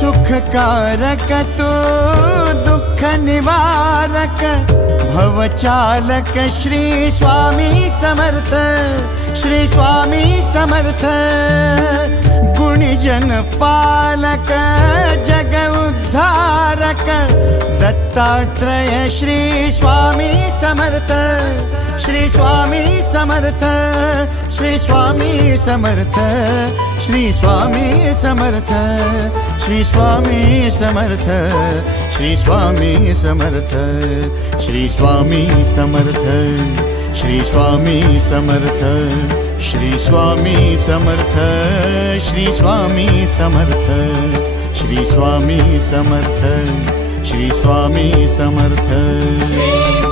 सुखकारक तू दुःख निवारक भवचालक श्री स्वामी समर्थ, श्री स्वामी समर्थ। गुणीजन पालक जग उद्धारक दत्तात्रेय श्री स्वामी समर्थ, श्री स्वामी समर्थ, श्री स्वामी समर्थ, श्री स्वामी समर्थ, श्री स्वामी समर्थ, श्री स्वामी समर्थ, श्री स्वामी समर्थ, श्री स्वामी समर्थ, श्री स्वामी समर्थ, श्री स्वामी समर्थ, श्री स्वामी समर्थ, श्री स्वामी समर्थ।